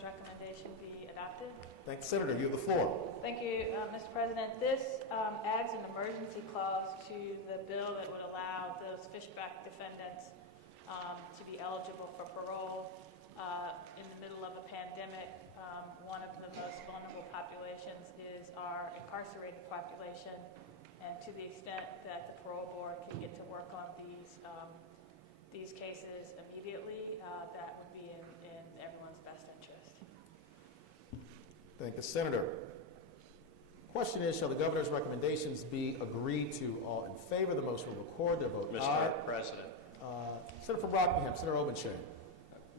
governor's recommendation be adopted. Thank you, Senator. You have the floor. Thank you, Mr. President. This adds an emergency clause to the bill that would allow those fishback defendants to be eligible for parole in the middle of a pandemic. One of the most vulnerable populations is our incarcerated population, and to the extent that the Parole Board can get to work on these cases immediately, that would be in everyone's best interest. Thank you, Senator. Question is, shall the governor's recommendations be agreed to? All in favor, the motion will record their vote aye. Mr. President. Senator from Rockingham, Senator Obenshain.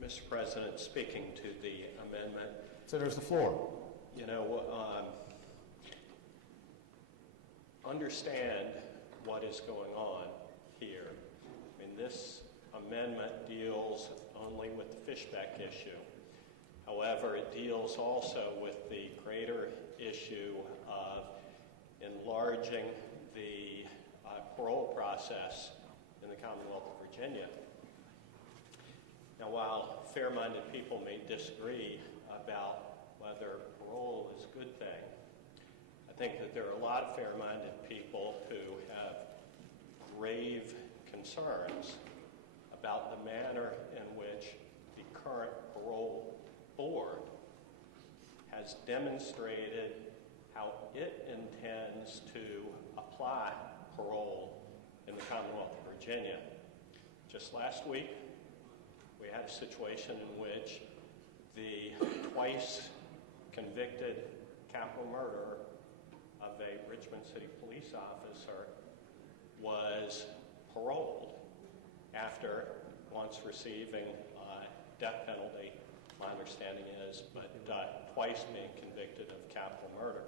Mr. President, speaking to the amendment. Senator's the floor. You know, understand what is going on here. I mean, this amendment deals only with the fishback issue. However, it deals also with the greater issue of enlarging the parole process in the Commonwealth of Virginia. Now, while fair-minded people may disagree about whether parole is a good thing, I think that there are a lot of fair-minded people who have grave concerns about the manner in which the current parole board has demonstrated how it intends to apply parole in the Commonwealth of Virginia. Just last week, we had a situation in which the twice convicted capital murderer of a Richmond City police officer was paroled after once receiving death penalty, my understanding is, but twice being convicted of capital murder.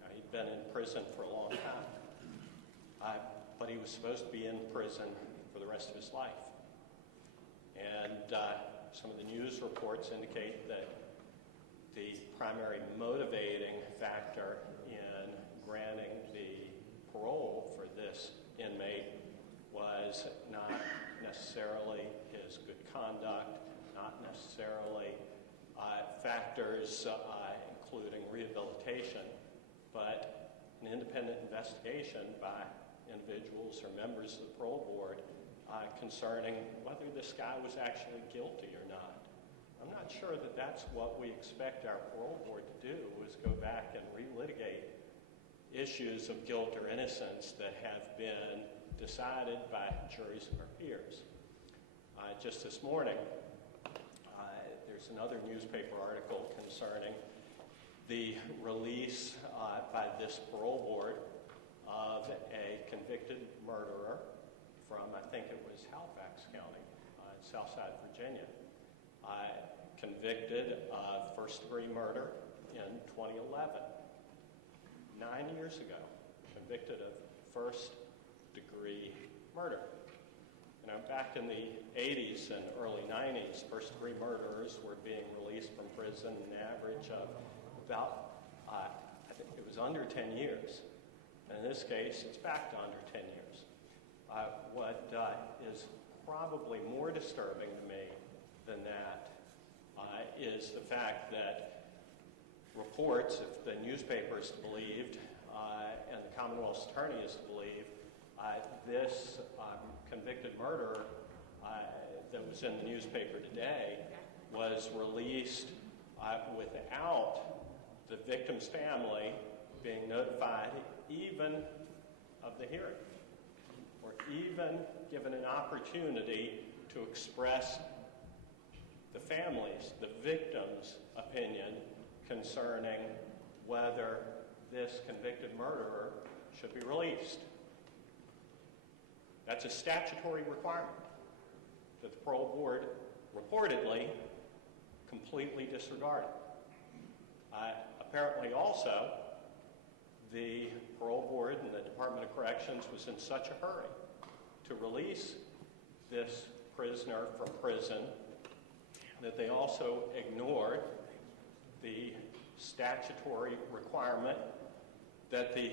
Now, he'd been in prison for a long time, but he was supposed to be in prison for the rest of his life. And some of the news reports indicate that the primary motivating factor in granting the parole for this inmate was not necessarily his good conduct, not necessarily factors including rehabilitation, but an independent investigation by individuals or members of the parole board concerning whether this guy was actually guilty or not. I'm not sure that that's what we expect our parole board to do, is go back and relitigate issues of guilt or innocence that have been decided by juries of our peers. Just this morning, there's another newspaper article concerning the release by this parole board of a convicted murderer from, I think it was Halifax County in Southside Virginia, convicted of first-degree murder in 2011. 9 years ago, convicted of first-degree murder. You know, back in the 80s and early 90s, first-degree murderers were being released from prison an average of about, I think it was under 10 years. And in this case, it's back to under 10 years. What is probably more disturbing to me than that is the fact that reports, if the newspaper is believed and the Commonwealth's attorney is to believe, this convicted murderer that was in the newspaper today was released without the victim's family being notified even of the hearing, or even given an opportunity to express the family's, the victim's opinion concerning whether this convicted murderer should be released. That's a statutory requirement that the parole board reportedly completely disregarded. Apparently also, the parole board and the Department of Corrections was in such a hurry to release this prisoner from prison that they also ignored the statutory requirement that the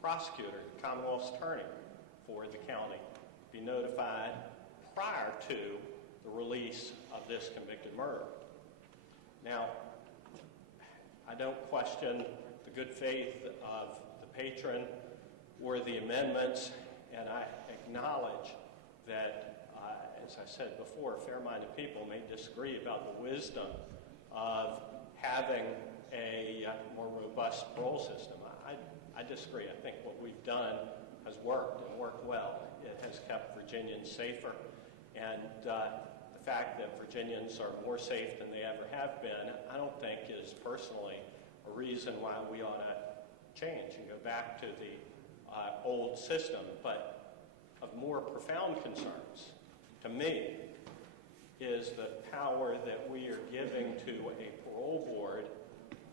prosecutor, the Commonwealth's attorney for the county, be notified prior to the release of this convicted murderer. Now, I don't question the good faith of the patron or the amendments, and I acknowledge that, as I said before, fair-minded people may disagree about the wisdom of having a more robust parole system. I disagree. I think what we've done has worked and worked well. It has kept Virginians safer, and the fact that Virginians are more safe than they ever have been, I don't think is personally a reason why we ought to change and go back to the old system. But of more profound concerns to me is the power that we are giving to a parole board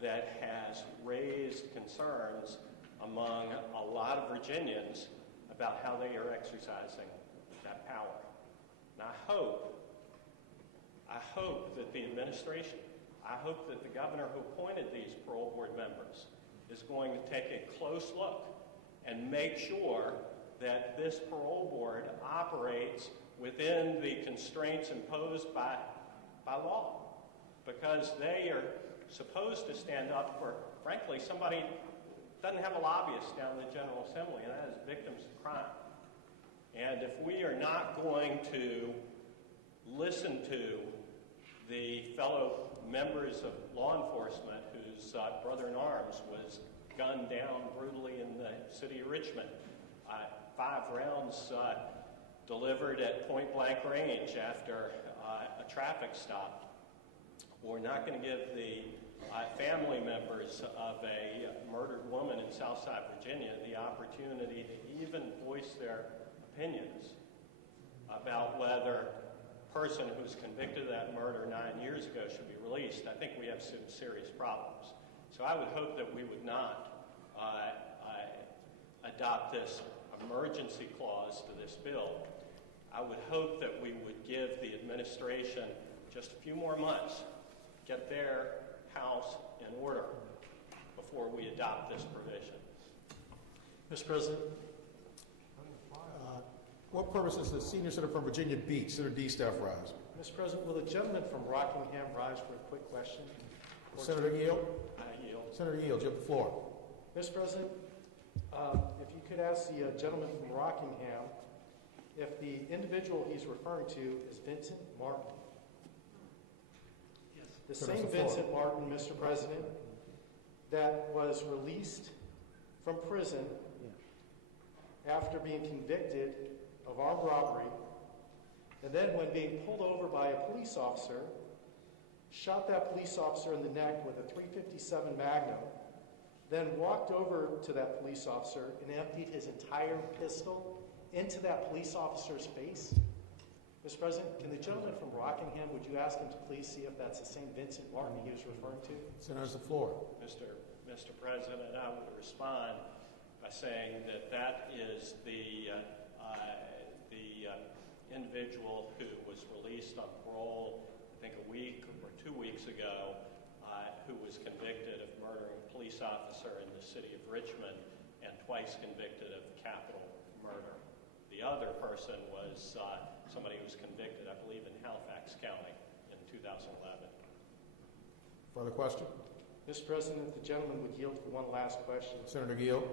that has raised concerns among a lot of Virginians about how they are exercising that power. And I hope that the administration, I hope that the governor who appointed these parole board members is going to take a close look and make sure that this parole board operates within the constraints imposed by law, because they are supposed to stand up for, frankly, somebody doesn't have a lobbyist down in the General Assembly, and that is victims of crime. And if we are not going to listen to the fellow members of law enforcement whose brother-in-arms was gunned down brutally in the city of Richmond, 5 rounds delivered at point-blank range after a traffic stop. We're not going to give the family members of a murdered woman in Southside Virginia the opportunity to even voice their opinions about whether a person who was convicted of that murder 9 years ago should be released. I think we have some serious problems. So I would hope that we would not adopt this emergency clause to this bill. I would hope that we would give the administration just a few more months, get their house in order before we adopt this provision. Mr. President. What purpose does the senior senator from Virginia Beach, Senator D. staff rise? Mr. President, will the gentleman from Rockingham rise for a quick question? Senator Yield? I yield. Senator Yield, you have the floor. Mr. President, if you could ask the gentleman from Rockingham if the individual he's referring to is Vincent Martin. Yes. The same Vincent Martin, Mr. President, that was released from prison after being convicted of armed robbery, and then when being pulled over by a police officer, shot that police officer in the neck with a .357 Magnum, then walked over to that police officer and emptied his entire pistol into that police officer's face. Mr. President, can the gentleman from Rockingham, would you ask him to please see if that's the same Vincent Martin he was referring to? Senator, has the floor. Mr. President, I would respond by saying that that is the individual who was released on parole, I think a week or 2 weeks ago, who was convicted of murdering a police officer in the city of Richmond and twice convicted of capital murder. The other person was somebody who was convicted, I believe, in Halifax County in 2011. Further question? Mr. President, if the gentleman would yield for one last question. Senator Yield?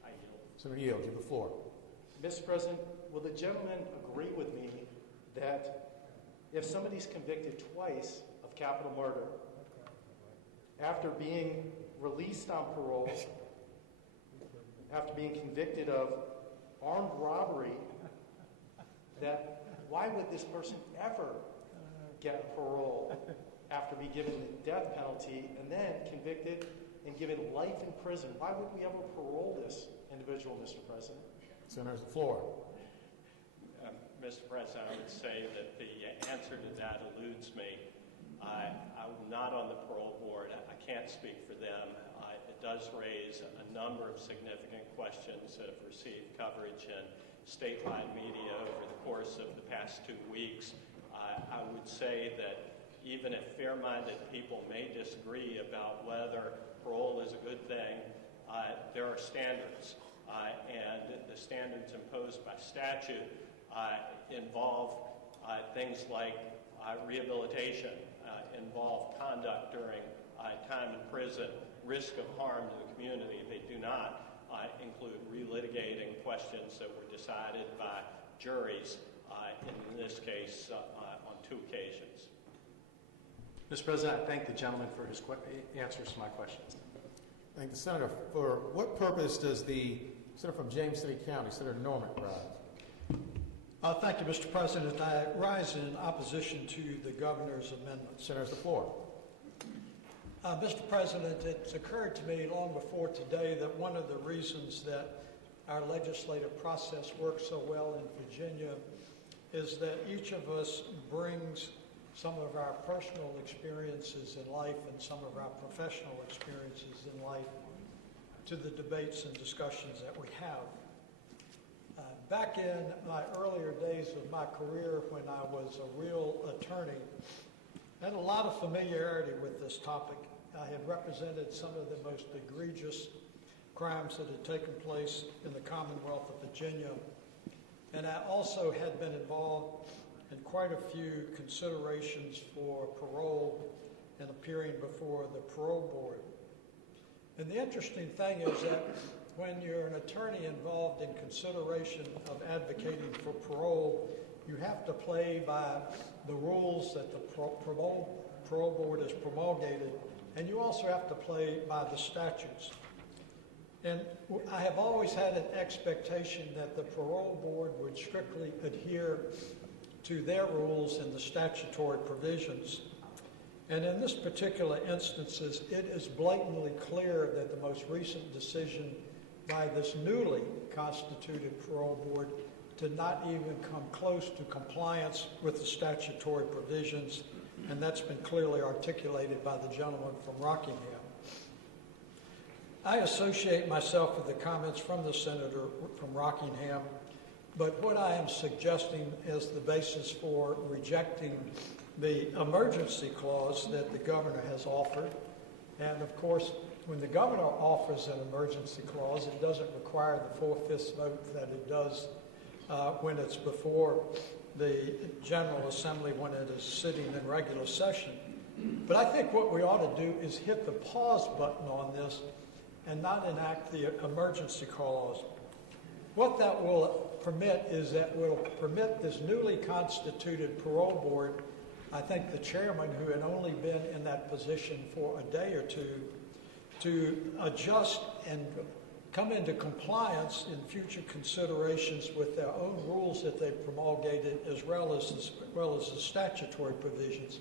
I yield. Senator Yield, you have the floor. Mr. President, will the gentleman agree with me that if somebody's convicted twice of capital murder, after being released on parole, after being convicted of armed robbery, that why would this person ever get parole after being given the death penalty and then convicted and given life in prison? Why would we ever parole this individual, Mr. President? Senator, the floor. Mr. President, I would say that the answer to that eludes me. I'm not on the parole board. I can't speak for them. It does raise a number of significant questions that have received coverage in statewide media over the course of the past 2 weeks. I would say that even if fair-minded people may disagree about whether parole is a good thing, there are standards, and the standards imposed by statute involve things like rehabilitation, involve conduct during time in prison, risk of harm to the community. They do not include relitigating questions that were decided by juries, in this case on 2 occasions. Mr. President, I thank the gentleman for his answers to my questions. Thank the Senator. For what purpose does the Senator from James City County, Senator Norman, rise? Thank you, Mr. President. I rise in opposition to the governor's amendment. Senator's the floor. Mr. President, it's occurred to me long before today that one of the reasons that our legislative process works so well in Virginia is that each of us brings some of our personal experiences in life and some of our professional experiences in life to the debates and discussions that we have. Back in my earlier days of my career when I was a real attorney, I had a lot of familiarity with this topic. I had represented some of the most egregious crimes that had taken place in the Commonwealth of Virginia, and I also had been involved in quite a few considerations for parole and appearing before the Parole Board. And the interesting thing is that when you're an attorney involved in consideration of advocating for parole, you have to play by the rules that the Parole Board has promulgated, and you also have to play by the statutes. And I have always had an expectation that the Parole Board would strictly adhere to their rules and the statutory provisions. And in this particular instances, it is blatantly clear that the most recent decision by this newly constituted Parole Board to not even come close to compliance with the statutory provisions, and that's been clearly articulated by the gentleman from Rockingham. I associate myself with the comments from the senator from Rockingham, but what I am suggesting is the basis for rejecting the emergency clause that the governor has offered. And of course, when the governor offers an emergency clause, it doesn't require the 4/5 vote that it does when it's before the General Assembly when it is sitting in regular session. But I think what we ought to do is hit the pause button on this and not enact the emergency clause. What that will permit is that will permit this newly constituted Parole Board, I think the chairman, who had only been in that position for a day or two, to adjust and come into compliance in future considerations with their own rules that they've promulgated as well as the statutory provisions.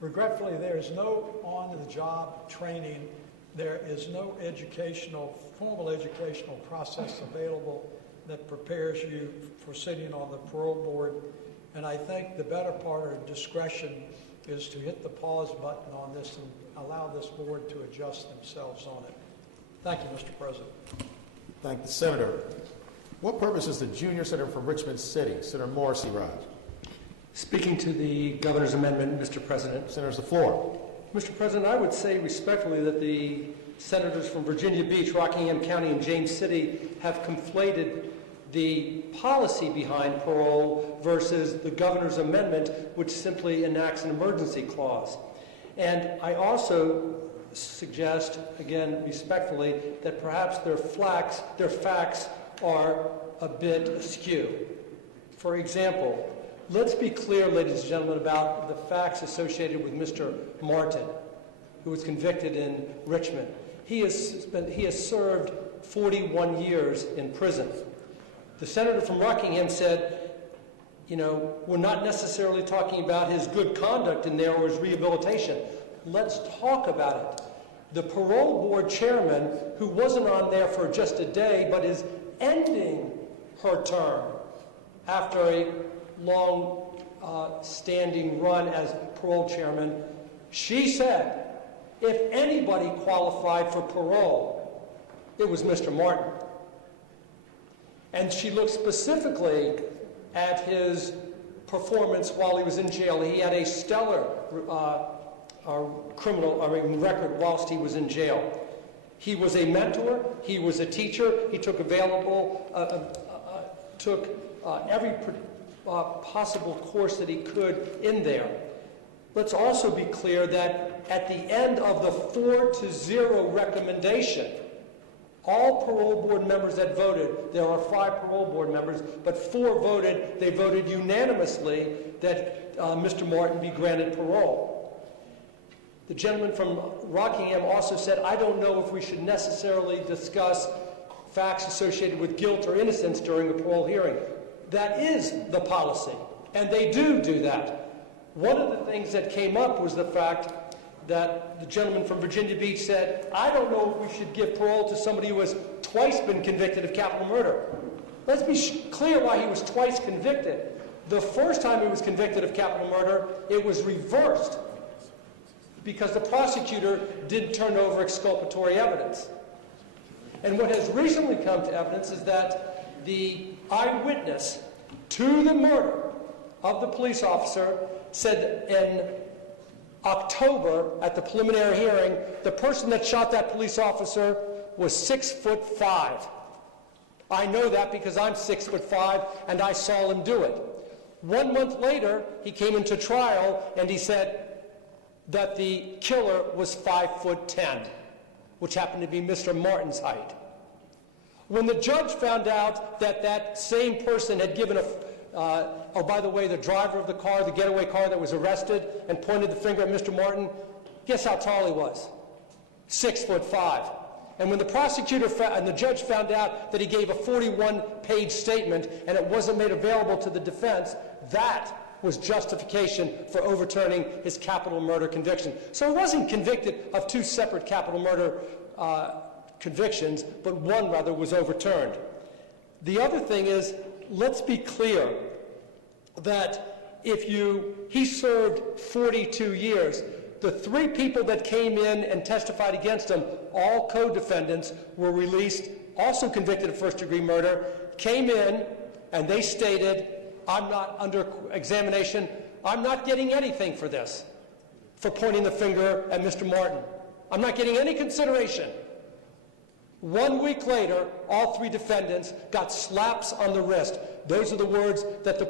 Regretfully, there is no on-the-job training. There is no formal educational process available that prepares you for sitting on the Parole Board. And I think the better part of discretion is to hit the pause button on this and allow this board to adjust themselves on it. Thank you, Mr. President. Thank the Senator. What purpose is the junior senator from Richmond City, Senator Morrissey, rise? Speaking to the governor's amendment, Mr. President. Senator's the floor. Mr. President, I would say respectfully that the senators from Virginia Beach, Rockingham County, and James City have conflated the policy behind parole versus the governor's amendment, which simply enacts an emergency clause. And I also suggest, again, respectfully, that perhaps their facts are a bit askew. For example, let's be clear, ladies and gentlemen, about the facts associated with Mr. Martin, who was convicted in Richmond. He has served 41 years in prison. The senator from Rockingham said, we're not necessarily talking about his good conduct in there or his rehabilitation. Let's talk about it. The Parole Board chairman, who wasn't on there for just a day, but is ending her term after a long standing run as parole chairman, she said, if anybody qualified for parole, it was Mr. Martin. And she looked specifically at his performance while he was in jail. He had a stellar record whilst he was in jail. He was a mentor. He was a teacher. He took every possible course that he could in there. let's also be clear that at the end of the 4-0 recommendation, all parole board members that voted, there are 5 parole board members, but 4 voted, they voted unanimously that Mr. Martin be granted parole. The gentleman from Rockingham also said, I don't know if we should necessarily discuss facts associated with guilt or innocence during a parole hearing. That is the policy, and they do that. One of the things that came up was the fact that the gentleman from Virginia Beach said, I don't know if we should give parole to somebody who has twice been convicted of capital murder. Let's be clear why he was twice convicted. The first time he was convicted of capital murder, it was reversed because the prosecutor didn't turn over exculpatory evidence. And what has recently come to evidence is that the eyewitness to the murder of the police officer said in October at the preliminary hearing, the person that shot that police officer was 6'5". I know that because I'm 6'5" and I saw him do it. 1 month later, he came into trial and he said that the killer was 5'10", which happened to be Mr. Martin's height. When the judge found out that that same person had given oh, by the way, the driver of the car, the getaway car that was arrested and pointed the finger at Mr. Martin, guess how tall he was? 6'5". And when the prosecutor and the judge found out that he gave a 41-page statement and it wasn't made available to the defense, that was justification for overturning his capital murder conviction. So he wasn't convicted of 2 separate capital murder convictions, but one rather was overturned. The other thing is, let's be clear that he served 42 years. The 3 people that came in and testified against him, all co-defendants, were released, also convicted of first-degree murder, came in and they stated, I'm not under examination, I'm not getting anything for this, for pointing the finger at Mr. Martin. I'm not getting any consideration. 1 week later, all 3 defendants got slaps on the wrist. Those are the words that the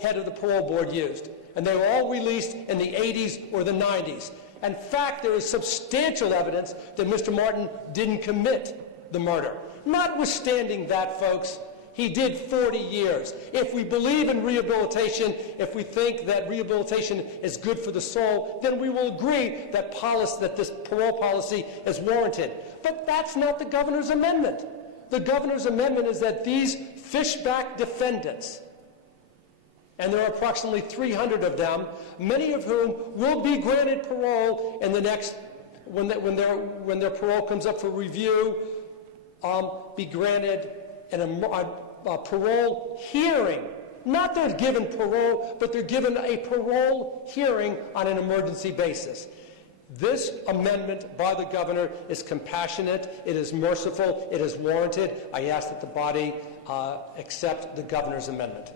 head of the parole board used. And they were all released in the 80s or the 90s. In fact, there is substantial evidence that Mr. Martin didn't commit the murder. Notwithstanding that, folks, he did 40 years. If we believe in rehabilitation, if we think that rehabilitation is good for the soul, then we will agree that this parole policy is warranted. But that's not the governor's amendment. The governor's amendment is that these fishback defendants, and there are approximately 300 of them, many of whom will be granted parole in the next, when their parole comes up for review, be granted a parole hearing. Not they're given parole, but they're given a parole hearing on an emergency basis. This amendment by the governor is compassionate, it is merciful, it is warranted. I ask that the body accept the governor's amendment.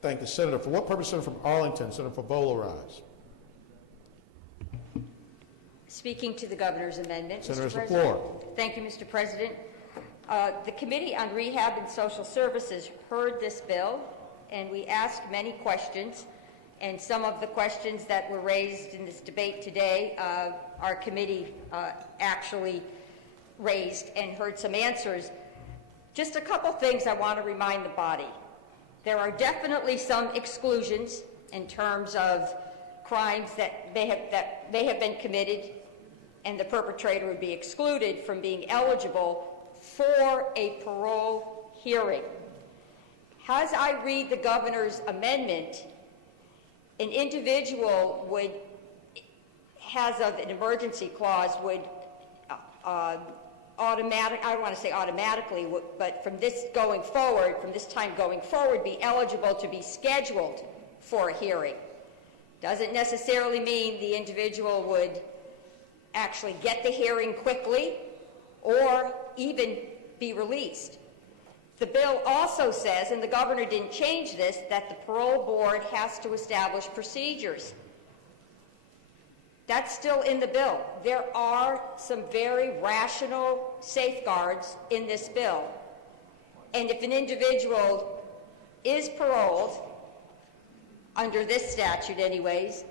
Thank the senator. For what purpose, Senator from Arlington? Senator Favola, rise. Speaking to the governor's amendment, Senator, Mr. the floor. Thank you, Mr. President. The Committee on Rehab and Social Services heard this bill, and we asked many questions. And some of the questions that were raised in this debate today, our committee actually raised and heard some answers. Just a couple things I want to remind the body. There are definitely some exclusions in terms of crimes that may have been committed, and the perpetrator would be excluded from being eligible for a parole hearing. As I read the governor's amendment, an individual has an emergency clause would I don't want to say automatically, but from this time going forward, be eligible to be scheduled for a hearing. Doesn't necessarily mean the individual would actually get the hearing quickly or even be released. The bill also says, and the governor didn't change this, that the parole board has to establish procedures. That's still in the bill. There are some very rational safeguards in this bill. And if an individual is paroled under this statute anyways,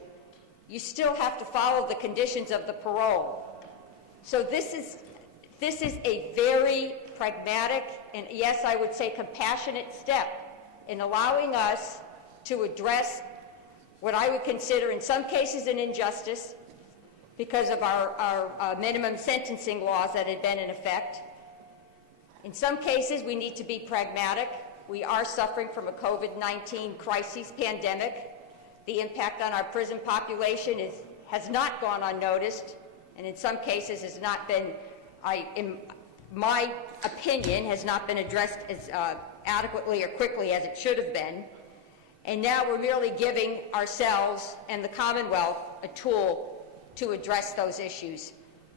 you still have to follow the conditions of the parole. So this is a very pragmatic and, yes, I would say compassionate step in allowing us to address what I would consider in some cases an injustice because of our minimum sentencing laws that had been in effect. In some cases, we need to be pragmatic. We are suffering from a COVID-19 crisis pandemic. The impact on our prison population has not gone unnoticed, and in some cases has not been, in my opinion, has not been addressed as adequately or quickly as it should have been. And now we're merely giving ourselves and the Commonwealth a tool to address those issues.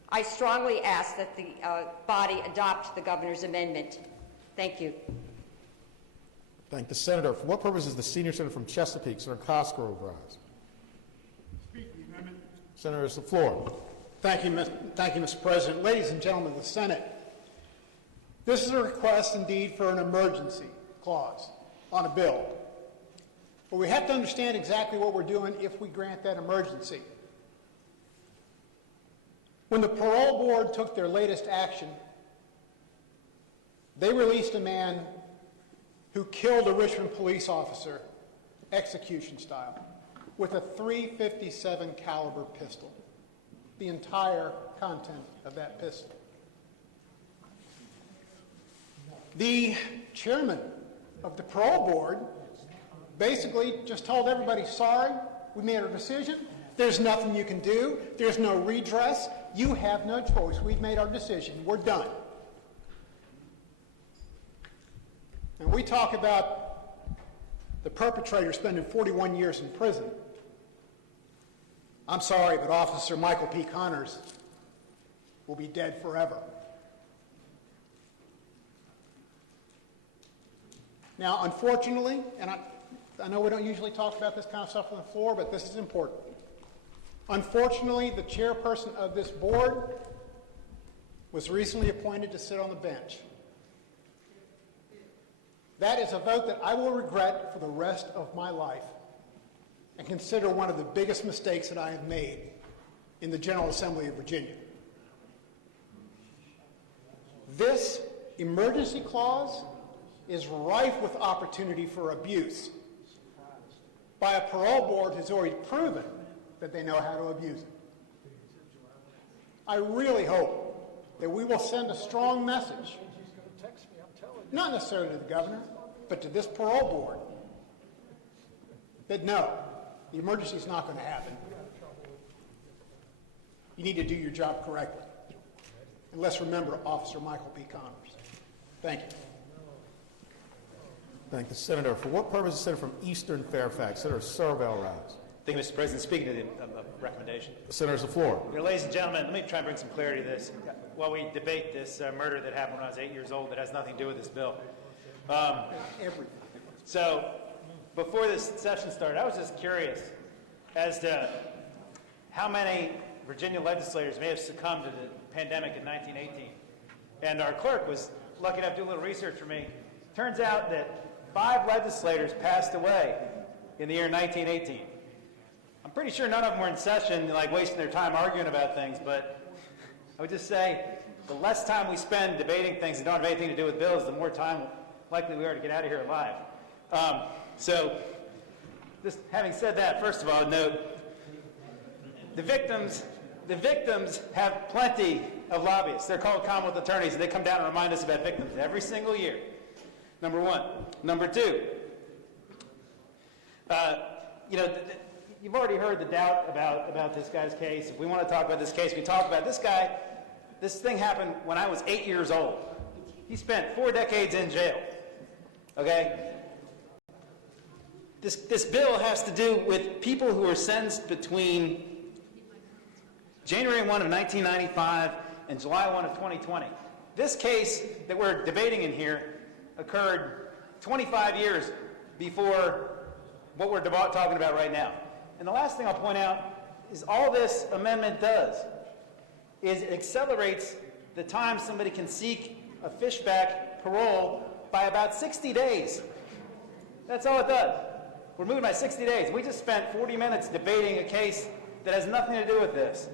I strongly ask that the body adopt the governor's amendment. Thank you. Thank the senator. For what purpose is the senior senator from Chesapeake, Senator Cosgrove, rise? Speak the amendment. Senator, has the floor. Thank you, Mr. President. Ladies and gentlemen of the Senate, this is a request indeed for an emergency clause on a bill. But we have to understand exactly what we're doing if we grant that emergency. When the Parole Board took their latest action, they released a man who killed a Richmond police officer, execution style, with a .357 caliber pistol, the entire content of that pistol. The chairman of the Parole Board basically just told everybody, sorry, we made our decision, there's nothing you can do, there's no redress, you have no choice, we've made our decision, we're done. And we talk about the perpetrator spending 41 years in prison. I'm sorry, but Officer Michael P. Connors will be dead forever. Now, unfortunately, and I know we don't usually talk about this kind of stuff on the floor, but this is important. Unfortunately, the chairperson of this board was recently appointed to sit on the bench. That is a vote that I will regret for the rest of my life and consider one of the biggest mistakes that I have made in the General Assembly of Virginia. This emergency clause is rife with opportunity for abuse by a parole board who's already proven that they know how to abuse it. I really hope that we will send a strong message, not necessarily to the governor, but to this parole board, that no, the emergency is not going to happen. You need to do your job correctly. And let's remember Officer Michael P. Connors. Thank you. Thank the senator. For what purpose is the senator from Eastern Fairfax, Senator Sorvell, rise? Thank you, Mr. President. Speaking to the recommendation. The senator has the floor. Ladies and gentlemen, let me try and bring some clarity to this. While we debate this murder that happened when I was 8 years old that has nothing to do with this bill. So, before this session started, I was just curious as to how many Virginia legislators may have succumbed to the pandemic in 1918. And our clerk was lucky enough to do a little research for me. Turns out that 5 legislators passed away in the year 1918. I'm pretty sure none of them were in session, like wasting their time arguing about things, but I would just say the less time we spend debating things that don't have anything to do with bills, the more time likely we are to get out of here alive. So, just having said that, first of all, note the victims have plenty of lobbyists. They're called Commonwealth attorneys, and they come down and remind us about victims every single year. Number one. Number two, you've already heard the doubt about this guy's case. If we want to talk about this case, we talk about this guy. This thing happened when I was 8 years old. He spent 4 decades in jail. Okay? This bill has to do with people who were sentenced between January 1 of 1995 and July 1 of 2020. This case that we're debating in here occurred 25 years before what we're talking about right now. And the last thing I'll point out is all this amendment does is it accelerates the time somebody can seek a fishback parole by about 60 days. That's all it does. We're moving by 60 days. We just spent 40 minutes debating a case that has nothing to do with this.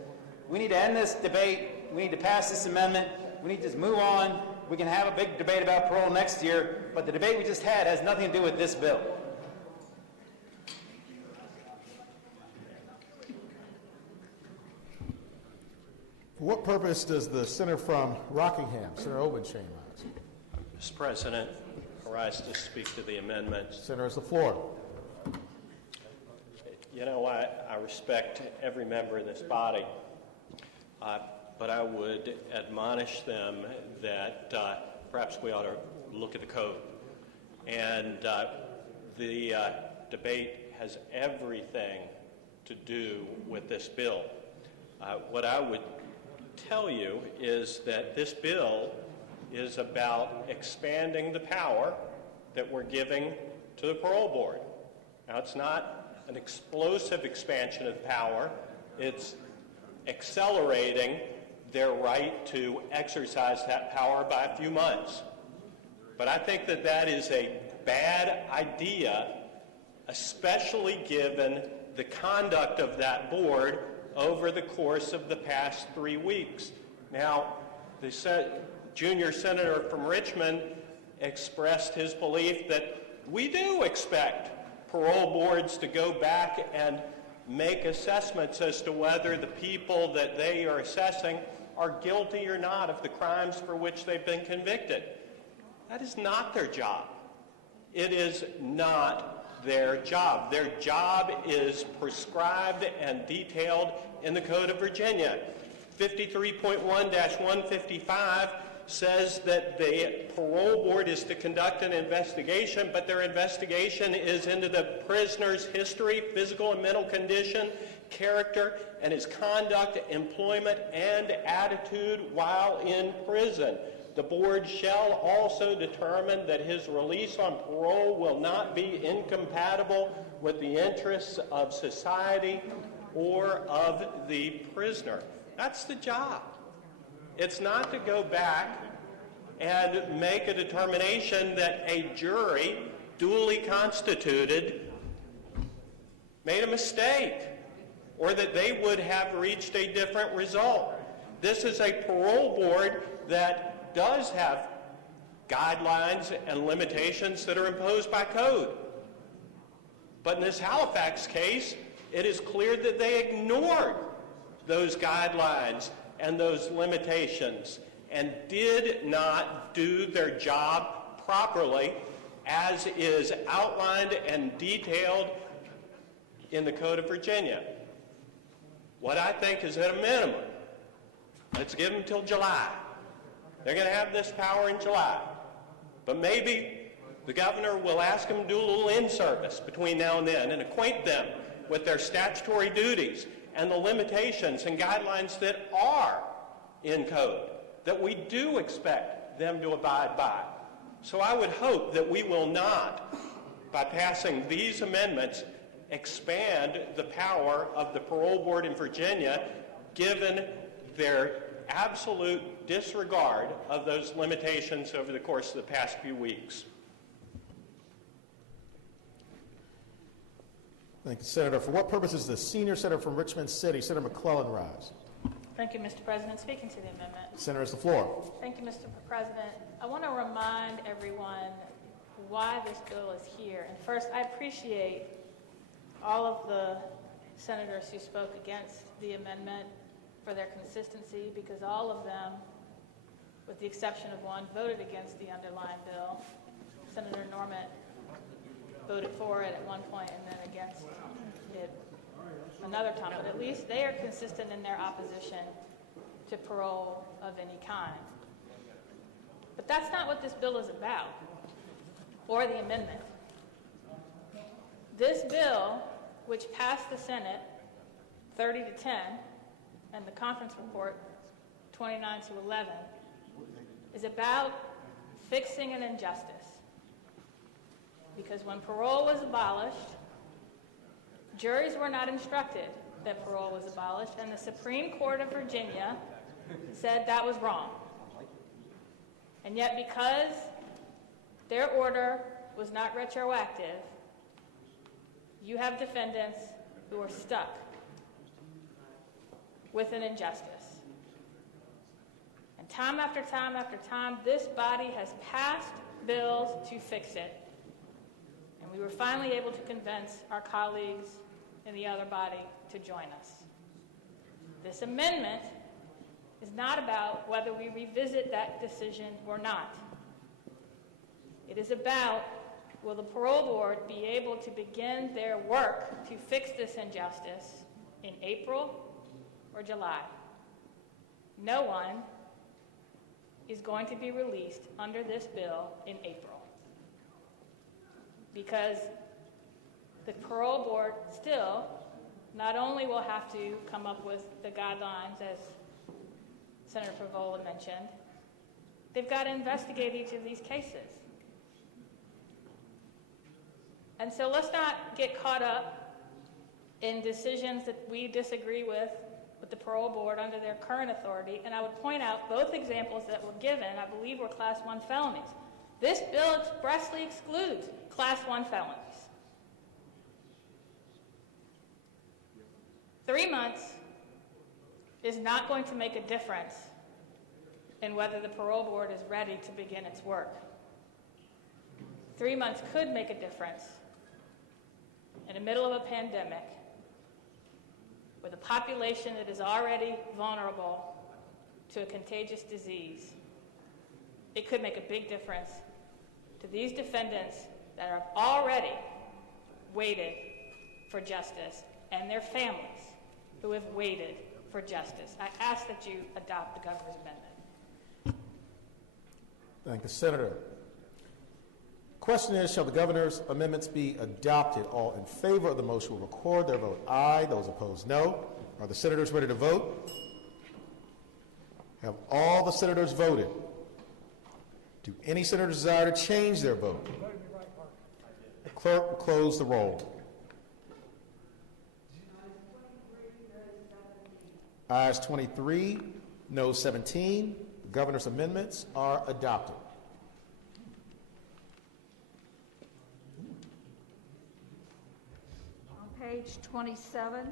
We need to end this debate. We need to pass this amendment. We need to just move on. We can have a big debate about parole next year, but the debate we just had has nothing to do with this bill. For what purpose does the senator from Rockingham, Senator Obenshain, rise? Mr. President, I rise to speak to the amendment. Senator has the floor. You know, I respect every member of this body, but I would admonish them that perhaps we ought to look at the code. And the debate has everything to do with this bill. What I would tell you is that this bill is about expanding the power that we're giving to the Parole Board. Now, it's not an explosive expansion of power. It's accelerating their right to exercise that power by a few months. But I think that that is a bad idea, especially given the conduct of that board over the course of the past 3 weeks. Now, the junior senator from Richmond expressed his belief that we do expect parole boards to go back and make assessments as to whether the people that they are assessing are guilty or not of the crimes for which they've been convicted. That is not their job. It is not their job. Their job is prescribed and detailed in the Code of Virginia. 53.1-155 says that the parole board is to conduct an investigation, but their investigation is into the prisoner's history, physical and mental condition, character, and his conduct, employment, and attitude while in prison. The board shall also determine that his release on parole will not be incompatible with the interests of society or of the prisoner. That's the job. It's not to go back and make a determination that a jury, duly constituted, made a mistake or that they would have reached a different result. This is a parole board that does have guidelines and limitations that are imposed by code. But in this Halifax case, it is clear that they ignored those guidelines and those limitations and did not do their job properly as is outlined and detailed in the Code of Virginia. What I think is at a minimum, let's give them till July. They're going to have this power in July. But maybe the governor will ask them to do a little in-service between now and then and acquaint them with their statutory duties and the limitations and guidelines that are in code, that we do expect them to abide by. So I would hope that we will not, by passing these amendments, expand the power of the parole board in Virginia, given their absolute disregard of those limitations over the course of the past few weeks. Thank you, Senator. For what purpose does the senior senator from Richmond City, Senator McClellan, rise? Thank you, Mr. President. Speaking to the amendment. Senator has the floor. Thank you, Mr. President. I want to remind everyone why this bill is here. And first, I appreciate all of the senators who spoke against the amendment for their consistency, because all of them, with the exception of one, voted against the underlying bill. Senator Norman voted for it at one point and then against it another time, but at least they are consistent in their opposition to parole of any kind. But that's not what this bill is about, or the amendment. This bill, which passed the Senate 30-10, and the conference report 29-11, is about fixing an injustice. Because when parole was abolished, juries were not instructed that parole was abolished, and the Supreme Court of Virginia said that was wrong. And yet, because their order was not retroactive, You have defendants who are stuck with an injustice. And time after time after time, this body has passed bills to fix it. And we were finally able to convince our colleagues in the other body to join us. This amendment is not about whether we revisit that decision or not. It is about, will the parole board be able to begin their work to fix this injustice in April or July? No one is going to be released under this bill in April, because the parole board still not only will have to come up with the guidelines, as Senator Favola mentioned, they've got to investigate each of these cases. And so let's not get caught up in decisions that we disagree with the parole board under their current authority. And I would point out both examples that were given, I believe, were Class 1 felonies. This bill expressly excludes Class 1 felonies. 3 months is not going to make a difference in whether the parole board is ready to begin its work. 3 months could make a difference in the middle of a pandemic with a population that is already vulnerable to a contagious disease. It could make a big difference to these defendants that have already waited for justice and their families who have waited for justice. I ask that you adopt the governor's amendment. Thank you, Senator. Question is, shall the governor's amendments be adopted? All in favor of the motion will record their vote aye. Those opposed, no. Are the senators ready to vote? Have all the senators voted? Do any senators desire to change their vote? The clerk will close the roll. Ayes 23, no 17. The governor's amendments are adopted. On page 27,